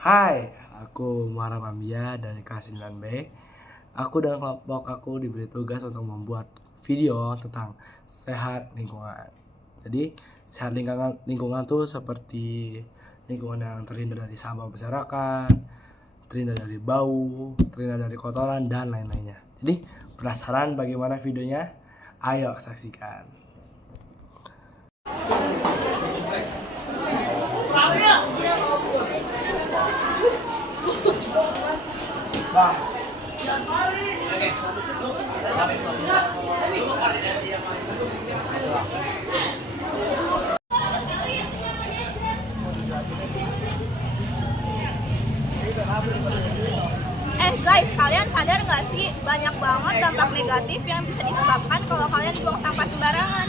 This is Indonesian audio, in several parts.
Hai, aku Muharram Ambia dari kelas 9B. Aku dan kelompok aku diberi tugas untuk membuat video tentang sehat lingkungan. Jadi, sehat lingkungan tuh seperti lingkungan yang terhindar dari sampah masyarakat, terhindar dari bau, terhindar dari kotoran dan lain-lainnya. Jadi, penasaran bagaimana videonya? Ayo saksikan. Guys, kalian sadar nggak sih banyak banget dampak negatif yang bisa disebabkan kalau kalian buang sampah sembarangan?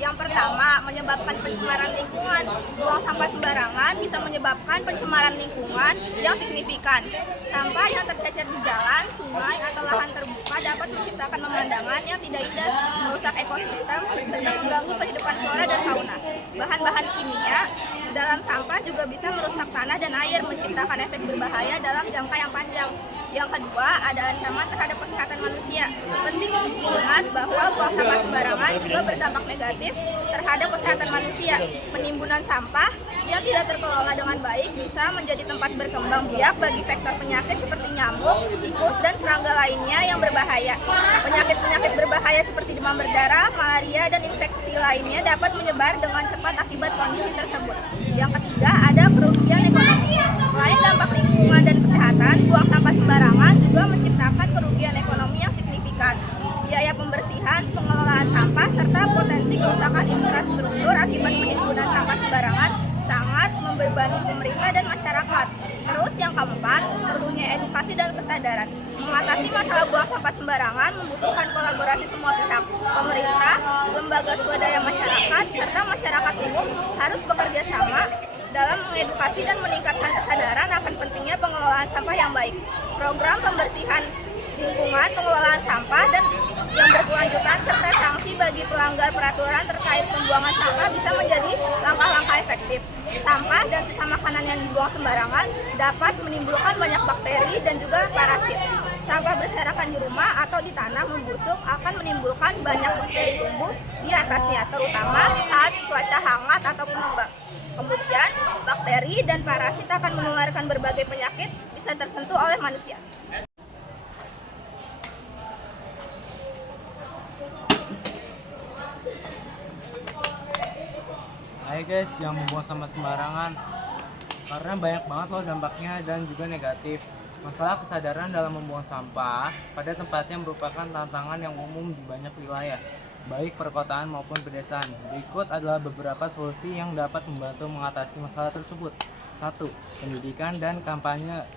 Yang pertama, menyebabkan pencemaran lingkungan. Buang sampah sembarangan bisa menyebabkan pencemaran lingkungan yang signifikan. Sampah yang tercecer di jalan, sungai, atau lahan terbuka dapat menciptakan pemandangan yang tidak indah, merusak ekosistem, serta mengganggu kehidupan flora dan fauna. Bahan-bahan kimia dalam sampah juga bisa merusak tanah dan air, menciptakan efek berbahaya dalam jangka yang panjang. Yang kedua, ada ancaman terhadap kesehatan manusia. Penting untuk diingat bahwa buang sampah sembarangan juga berdampak negatif terhadap kesehatan manusia. Penimbunan sampah yang tidak terkelola dengan baik bisa menjadi tempat berkembang biak bagi vektor penyakit seperti nyamuk, tikus, dan serangga lainnya yang berbahaya. Penyakit-penyakit berbahaya seperti demam berdarah, malaria, dan infeksi lainnya dapat menyebar dengan cepat akibat kondisi tersebut. Yang ketiga, ada kerugian ekonomi. Selain dampak lingkungan dan kesehatan, buang sampah sembarangan juga menciptakan kerugian ekonomi yang signifikan. Biaya pembersihan, pengelolaan sampah, serta potensi kerusakan infrastruktur akibat penimbunan sampah sembarangan sangat membebani pemerintah dan masyarakat. Terus yang keempat, perlunya edukasi dan kesadaran. Mengatasi masalah buang sampah sembarangan membutuhkan kolaborasi semua pihak. Pemerintah, lembaga swadaya masyarakat, serta masyarakat umum harus bekerja sama dalam mengedukasi dan meningkatkan kesadaran akan pentingnya pengelolaan sampah yang baik. Program pembersihan lingkungan, pengelolaan sampah, dan yang berkelanjutan serta sanksi bagi pelanggar peraturan terkait pembuangan sampah bisa menjadi langkah-langkah efektif. Sampah dan sisa makanan yang dibuang sembarangan dapat menimbulkan banyak bakteri dan juga parasit. Sampah berserakan di rumah atau di tanah membusuk akan menimbulkan banyak bakteri tumbuh di atasnya, terutama saat cuaca hangat ataupun lembab. Kemudian, bakteri dan parasit akan menularkan berbagai penyakit bisa tersentuh oleh manusia. Hai guys, jangan membuang sampah sembarangan karena banyak banget loh dampaknya dan juga negatif. Masalah kesadaran dalam membuang sampah pada tempatnya merupakan tantangan yang umum di banyak wilayah, baik perkotaan maupun pedesaan. Berikut adalah beberapa solusi yang dapat membantu mengatasi masalah tersebut. 1. Pendidikan dan kampanye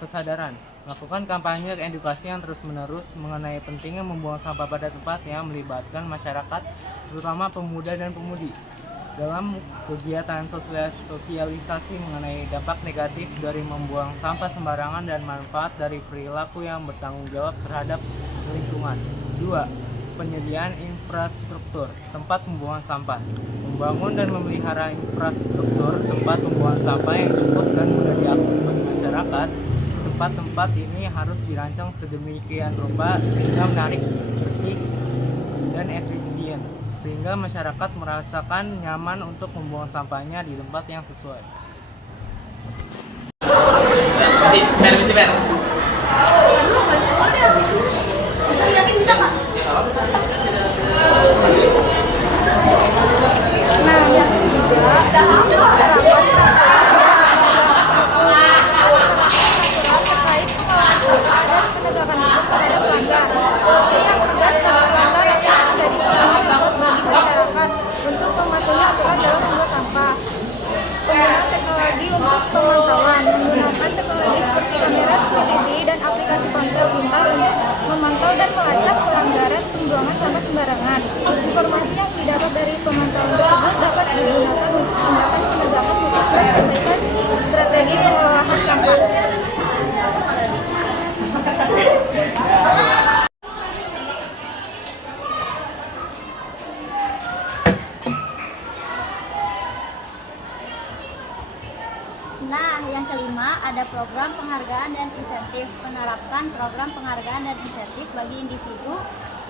kesadaran. Lakukan kampanye edukasi yang terus-menerus mengenai pentingnya membuang sampah pada tempatnya, melibatkan masyarakat, terutama pemuda dan pemudi dalam kegiatan sosialisasi mengenai dampak negatif dari membuang sampah sembarangan dan manfaat dari perilaku yang bertanggung jawab terhadap lingkungan. 2. Penyediaan infrastruktur tempat pembuangan sampah. Membangun dan memelihara infrastruktur tempat pembuangan sampah yang cukup dan mudah diakses bagi masyarakat. Tempat-tempat ini harus dirancang sedemikian rupa sehingga menarik, bersih, dan efisien, sehingga masyarakat merasakan nyaman untuk membuang sampahnya di tempat yang sesuai. Untuk mematuhi aturan dalam membuang sampah, penggunaan teknologi untuk pemantauan, menggunakan teknologi seperti kamera CCTV dan aplikasi ponsel pintar untuk memantau dan melacak pelanggaran pembuangan sampah sembarangan. Informasi yang didapat dari pemantauan tersebut dapat digunakan untuk tindakan penegakan hukum dan perbaikan strategi pengelolaan sampah. Nah, yang kelima ada program penghargaan dan insentif. Menerapkan program penghargaan dan insentif bagi individu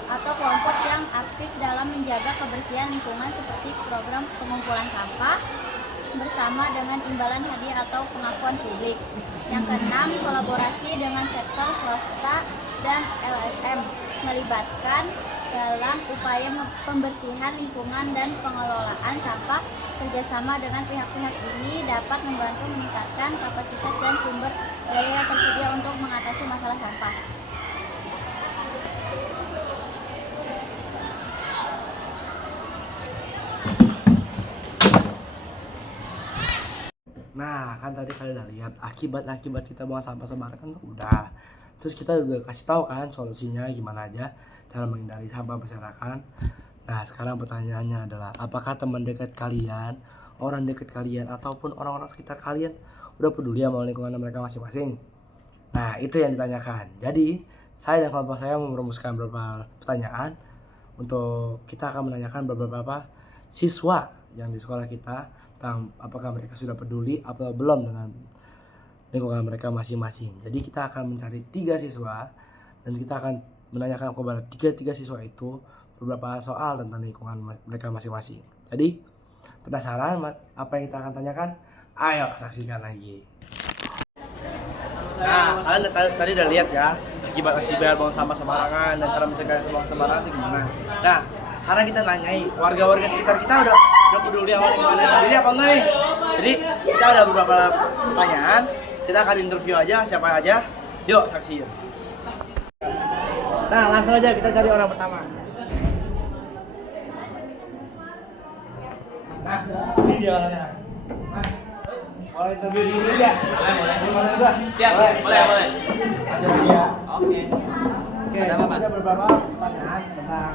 atau kelompok yang aktif dalam menjaga kebersihan lingkungan seperti program pengumpulan sampah bersama dengan imbalan hadiah atau pengakuan publik. Yang keenam, kolaborasi dengan sektor swasta dan LSM melibatkan dalam upaya pembersihan lingkungan dan pengelolaan sampah. Kerjasama dengan pihak-pihak ini dapat membantu meningkatkan kapasitas dan sumber daya yang tersedia untuk mengatasi masalah sampah. Nah, kan tadi kalian udah lihat akibat-akibat kita buang sampah sembarangan udah. Terus kita udah kasih tahu kan solusinya gimana aja cara menghindari sampah berserakan. Nah, sekarang pertanyaannya adalah apakah teman dekat kalian, orang dekat kalian ataupun orang-orang sekitar kalian udah peduli sama lingkungan mereka masing-masing? Nah, itu yang ditanyakan. Jadi, saya dan kelompok saya merumuskan beberapa pertanyaan untuk kita akan menanyakan beberapa siswa yang di sekolah kita tentang apakah mereka sudah peduli atau belum dengan lingkungan mereka masing-masing. Jadi kita akan mencari 3 siswa dan kita akan menanyakan kepada tiga siswa itu beberapa soal tentang lingkungan mereka masing-masing. Jadi penasaran apa yang kita akan tanyakan? Ayo saksikan lagi. Nah, kalian tadi udah lihat ya akibat-akibat buang sampah sembarangan dan cara mencegah buang sembarangan itu gimana. Nah, karena kita nanyai warga-warga sekitar kita udah peduli sama lingkungannya sendiri apa enggak nih? Jadi kita ada beberapa pertanyaan, kita akan interview aja siapa aja. Yuk saksiin. Nah, langsung aja kita cari orang pertama. Nah, ini dia orangnya. Mas, boleh interview dulu ya? Boleh. Siap, boleh. Aja lagi ya. Oke. Oke, Ada apa, Mas? ada beberapa pertanyaan tentang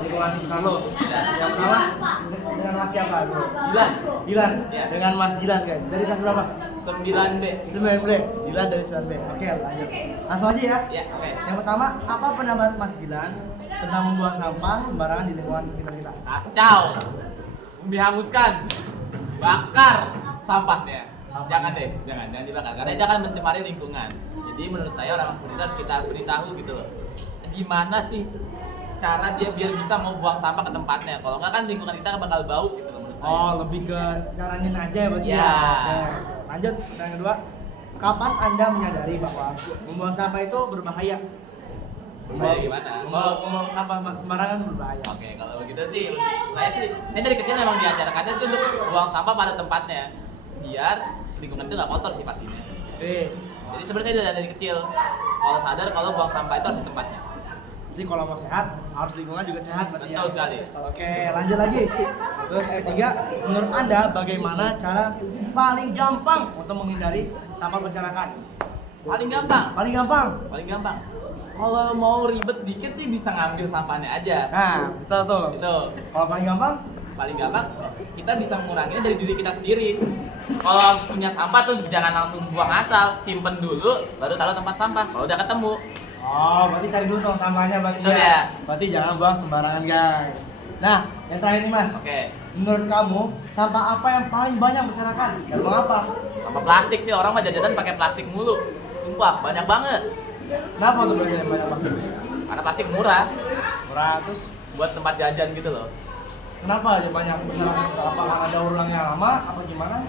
lingkungan sekitar lo. Yang pertama dengan Mas siapa? Dilan. Ya. Dengan Mas Dilan guys. Dari kelas berapa? 9B. 9B. Dilan dari 9B. Oke, lanjut. Langsung aja ya. Ya, oke. Yang pertama, apa pendapat Mas Dilan tentang membuang sampah sembarangan di lingkungan sekitar kita? Kacau. Dihanguskan. Bakar sampahnya. Jangan dibakar karena itu akan mencemari lingkungan. Jadi menurut saya orang seperti itu harus kita beritahu gitu loh. Gimana sih cara dia biar bisa mau buang sampah ke tempatnya? Kalau enggak kan lingkungan kita bakal bau gitu loh menurut saya. Oh, lebih ke nyaranin aja ya berarti Ya. ya. Oke. Lanjut, yang kedua. Kapan Anda menyadari bahwa membuang sampah itu berbahaya? Berbahaya gimana? Membuang sampah sembarangan berbahaya. Oke, kalau begitu sih, saya dari kecil memang diajarkannya sih untuk buang sampah pada tempatnya, biar lingkungan itu nggak kotor sih pastinya. Oke. Jadi sebenarnya saya dari kecil, kalau sadar kalau buang sampah itu harus di tempatnya. Jadi kalau mau sehat, harus lingkungan juga sehat berarti ya. Betul sekali. Oke, lanjut lagi. Terus ketiga, menurut Anda bagaimana cara paling gampang untuk menghindari sampah berserakan? Paling gampang. Paling gampang. Paling gampang. Kalau mau ribet dikit sih bisa ngambil sampahnya aja. Nah, betul tuh. Itu. Kalau paling gampang, Paling gampang kita bisa menguranginya dari diri kita sendiri. Kalau punya sampah tuh jangan langsung buang asal, simpen dulu baru taruh tempat sampah. Kalau udah ketemu. oh, berarti cari dulu dong sampahnya berarti Betul ya. Berarti jangan buang sembarangan, guys. Nah, yang terakhir nih, Mas. Oke. Menurut kamu, sampah apa yang paling banyak berserakan? Dan mengapa? Apa plastik sih, orang mah jajanan pakai plastik mulu. Sumpah, banyak banget. Kenapa tuh biasanya banyak banget? Karena plastik murah Murah, terus buat tempat jajan gitu loh. kenapa aja banyak berserakan? Apa karena daur ulangnya lama? Apa gimana?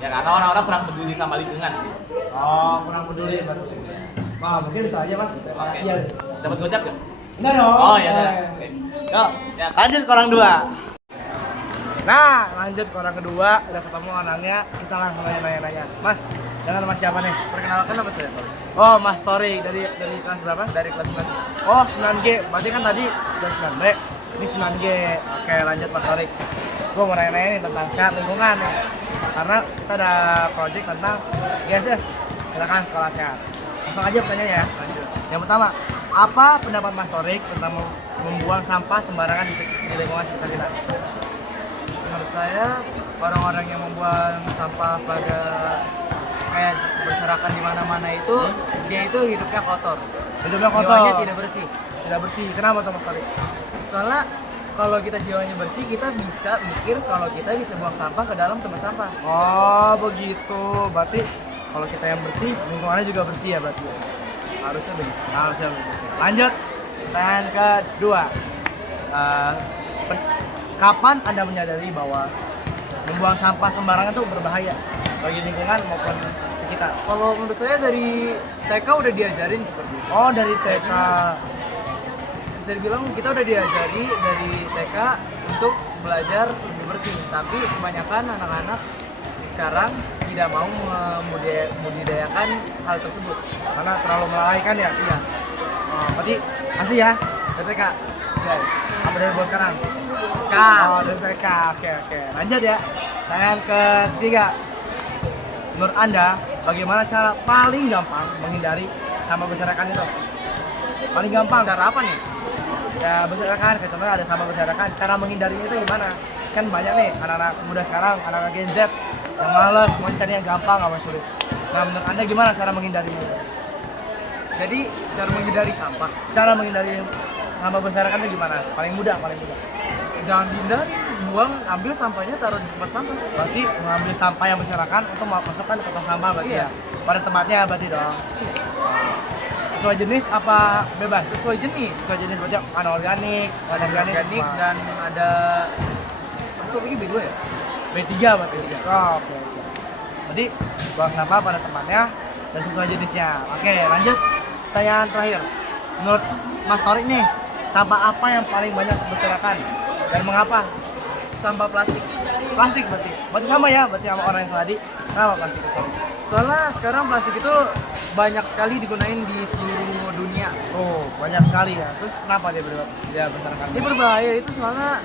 Ya karena orang-orang kurang peduli sama lingkungan sih. Oh, kurang peduli berarti. Wah, mungkin itu aja, Mas. Terima kasih ya. Dapat gocap gak? Enggak dong. Oh, iya, iya. Oke. Yuk, Ya. lanjut ke orang dua. Nah, lanjut ke orang kedua. Udah ketemu orangnya, kita langsung aja nanya-nanya. Mas, dengan Mas siapa nih? Perkenalkan apa saya? Oh, Mas Tori dari kelas berapa? Dari kelas 9. Oh, 9G. Berarti kan tadi kelas 9B. Ini 9G. Oke, lanjut Mas Tori. Gue mau nanya-nanya nih tentang sehat lingkungan nih. Karena kita ada project tentang GSS, Gerakan Sekolah Sehat. Langsung aja pertanyaannya ya. Lanjut. Yang pertama, apa pendapat Mas Torik tentang membuang sampah sembarangan di lingkungan sekitar kita? Menurut saya orang-orang yang membuang sampah pada kayak berserakan di mana-mana itu dia itu hidupnya kotor. Hidupnya kotor. Jiwanya tidak bersih. Tidak bersih. Kenapa tuh Mas Torik? Soalnya kalau kita jiwanya bersih, kita bisa mikir kalau kita bisa buang sampah ke dalam tempat sampah. Oh begitu, berarti kalau kita yang bersih, lingkungannya juga bersih ya berarti. Harusnya begitu. Harusnya begitu. Lanjut, pertanyaan kedua. Kapan Anda menyadari bahwa membuang sampah sembarangan itu berbahaya bagi lingkungan maupun sekitar? Kalau menurut saya dari TK udah diajarin seperti itu. Oh dari TK. Bisa dibilang kita udah diajari dari TK untuk belajar lebih bersih. Tapi kebanyakan anak-anak sekarang tidak mau membudidayakan hal tersebut Karena terlalu melalaikan ya? Iya. Oh, berarti masih ya dari TK. Ya. Apa dari buat sekarang? Kak. Oh dari TK. Oke. Lanjut ya. Pertanyaan ketiga. Menurut Anda, bagaimana cara paling gampang menghindari sampah berserakan itu? Paling gampang. Cara apa nih? Ya berserakan, kayak contohnya ada sampah berserakan. Cara menghindarinya itu gimana? Kan banyak nih anak-anak muda sekarang, anak-anak Gen Z yang males, mau carinya gampang, nggak mau sulit. Nah menurut Anda gimana cara menghindarinya? Jadi cara menghindari sampah. Cara menghindari sampah berserakan itu gimana? Paling mudah. Jangan dihindari, ambil sampahnya taruh di tempat sampah. Berarti mengambil sampah yang berserakan untuk masukkan ke tong sampah berarti Iya. ya? Pada tempatnya berarti dong. Sesuai jenis apa bebas? Sesuai jenis. Sesuai jenis berarti anorganik, anorganik semua. Dan ada masuk lagi B2 ya? B3 berarti. Oh, oke. Siap. Berarti buang sampah pada tempatnya dan sesuai jenisnya. Oke, lanjut. Pertanyaan terakhir. Menurut Mas Torik nih, sampah apa yang paling banyak berserakan dan mengapa? Sampah plastik. Plastik berarti. Berarti sama ya, berarti sama orang yang tadi. Kenapa plastik? Soalnya sekarang plastik itu banyak sekali digunain di seluruh dunia. Oh, banyak sekali ya. Terus kenapa dia berserakan? Ini berbahaya itu soalnya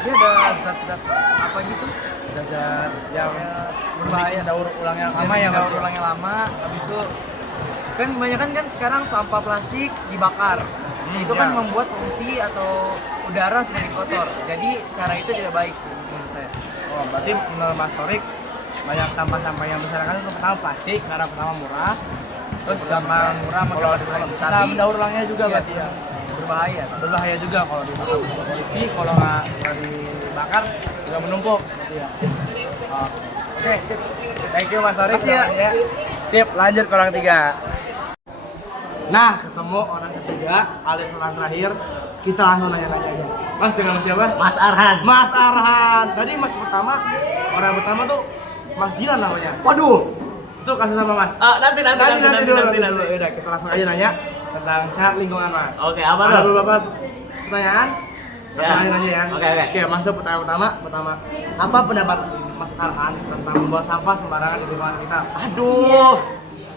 dia ada zat-zat apa gitu, Zat yang berbahaya. daur ulang yang lama ya, daur ulang yang lama. Habis itu kan kebanyakan kan sekarang sampah plastik dibakar. Itu kan ya. membuat polusi atau udara semakin kotor. Jadi cara itu tidak baik sih menurut saya. Oh, berarti menurut Mas Torik banyak sampah-sampah yang berserakan itu pertama plastik karena pertama murah. Terus gampang murah, maka kalau dapat kita tapi daur ulangnya juga iya, berarti ya. Berbahaya. Berbahaya juga kalau dibakar polisi, kalau nggak dibakar juga menumpuk berarti ya. Oh. Oke, sip. Thank you Mas Torik. Makasih ya. Sip, lanjut ke orang ketiga. Nah, ketemu orang ketiga alias orang terakhir. Kita langsung nanya-nanya aja. Mas dengan siapa? Mas Arhan. Mas Arhan. Tadi Mas pertama, orang pertama tuh Mas Dilan namanya. Waduh. Itu kasih sama Mas. Nanti dulu. Yaudah, kita langsung aja nanya tentang sehat lingkungan Mas. Oke, apa Ada tuh? beberapa pertanyaan. Langsung Ya. aja nanya ya. Oke. Masuk pertanyaan pertama. Apa pendapat Mas Arhan tentang membuang sampah sembarangan di lingkungan sekitar? Aduh.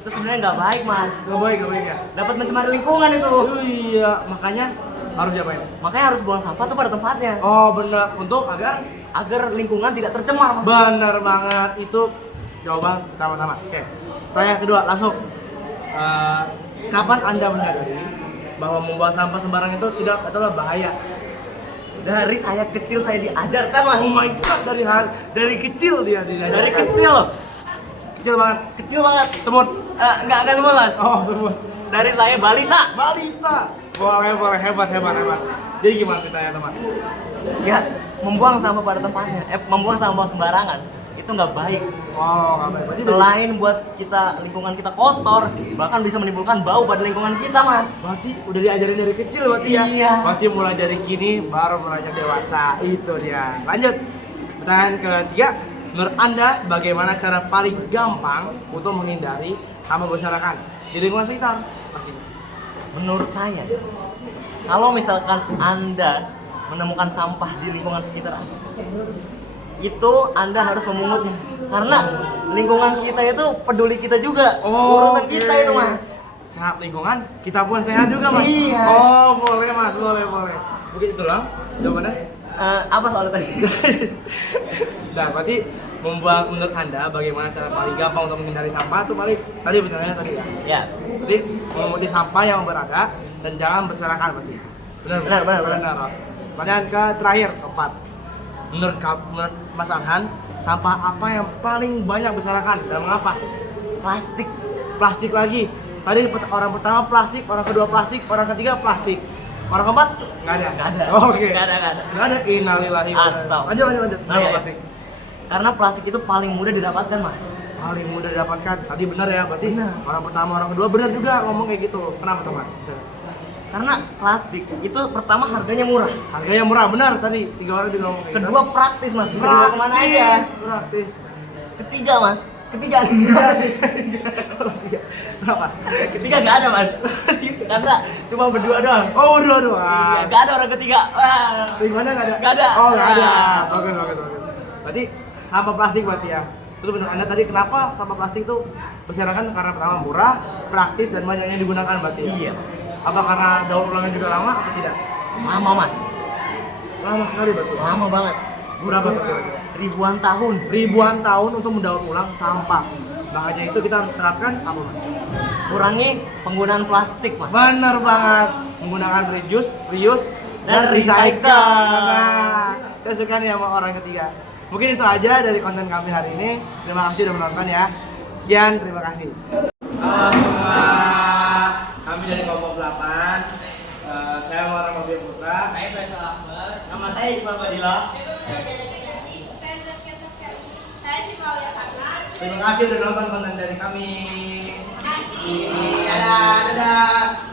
Itu sebenarnya nggak baik, Mas. Gak baik ya? Dapat mencemari lingkungan itu. Oh iya, makanya harus diapain? Makanya harus buang sampah tuh pada tempatnya Oh benar, untuk agar agar lingkungan tidak tercemar, Mas. benar banget itu jawaban pertama-tama. Oke, pertanyaan kedua langsung. Kapan Anda menyadari bahwa membuang sampah sembarangan itu tidak adalah bahaya? Dari saya kecil saya diajarkan, Mas. Oh my god, dari kecil dia diajarkan. Dari kecil. Kecil banget. Kecil banget. Semut. Nggak semua, Mas. Oh semut. Dari saya balita. Balita. Boleh hebat. Jadi gimana ceritanya teman? Ya, membuang sampah pada tempatnya. Membuang sampah sembarangan itu nggak baik. Oh nggak baik. Berarti Selain buat lingkungan kita kotor, bahkan bisa menimbulkan bau pada lingkungan kita, Mas. Berarti udah diajarin dari kecil berarti ya? Iya. Berarti mulai dari kini baru belajar dewasa. Itu dia. Lanjut. Pertanyaan ketiga. Menurut Anda bagaimana cara paling gampang untuk menghindari sampah berserakan di lingkungan sekitar? Pasti. Menurut saya, kalau misalkan Anda menemukan sampah di lingkungan sekitar Anda, itu Anda harus memungutnya. Karena lingkungan kita itu peduli kita juga. Urusan kita itu, Mas. Sehat lingkungan, kita pun sehat juga Mas. Iya. Oh boleh Mas, boleh. Mungkin itu lah jawabannya. Apa soalnya tadi? Nah, berarti menurut Anda bagaimana cara paling gampang untuk menghindari sampah itu paling tadi bicaranya tadi ya. Ya. Berarti menguti sampah yang berada dan jangan berserakan berarti. Benar. Pertanyaan terakhir keempat. Menurut Mas Arhan, sampah apa yang paling banyak berserakan dan mengapa? Plastik. Plastik lagi. Tadi orang pertama plastik, orang kedua plastik, orang ketiga plastik. Orang keempat? Nggak ada. Nggak ada. Oke. Nggak ada. Nggak ada. Innalillahi. Astaga. Lanjut. Kenapa Iya. plastik? Karena plastik itu paling mudah didapatkan, Mas. Paling mudah didapatkan. Tadi benar ya, berarti Benar. orang pertama, orang kedua benar juga ngomong kayak gitu. Kenapa tuh Mas? Bisa. Karena plastik itu pertama harganya murah. Harganya murah, benar tadi. 3 orang juga ngomong kayak gitu. Kedua praktis, Mas. Bisa dibawa kemana aja. Praktis. Ketiga, Mas. Ketiga Kalau tiga. Kenapa? Ketiga nggak ada, Mas. Karena cuma berdua doang. Oh, dua. Iya, nggak ada orang ketiga. Wah. Selingkuhannya nggak ada? Nggak ada. Oh, nggak ada. Ah. Oke. Berarti sampah plastik berarti ya. Terus menurut Anda tadi kenapa sampah plastik itu berserakan? Karena pertama murah, praktis dan banyak yang digunakan berarti ya? Iya. Apa karena daur ulangnya juga lama atau tidak? Lama, Mas. Lama sekali berarti. Lama banget. Berapa tuh kira-kira? Ribuan tahun. Ribuan tahun untuk mendaur ulang sampah. Makanya itu kita harus terapkan apa Mas? Kurangi penggunaan plastik, Mas. Benar banget. Menggunakan reuse, dan Dan recycle. recycle. Nah, saya suka nih sama orang ketiga. Mungkin itu aja dari konten kami hari ini. Terima kasih udah menonton ya. Sekian, terima kasih. Halo semua, kami dari kelompok 8. Saya Muhammad Mobil Putra. Saya Faisal Ahmad. Nama saya Iqbal Badila. Saya Shimalia Farman. Terima kasih udah nonton konten dari kami. Dadah.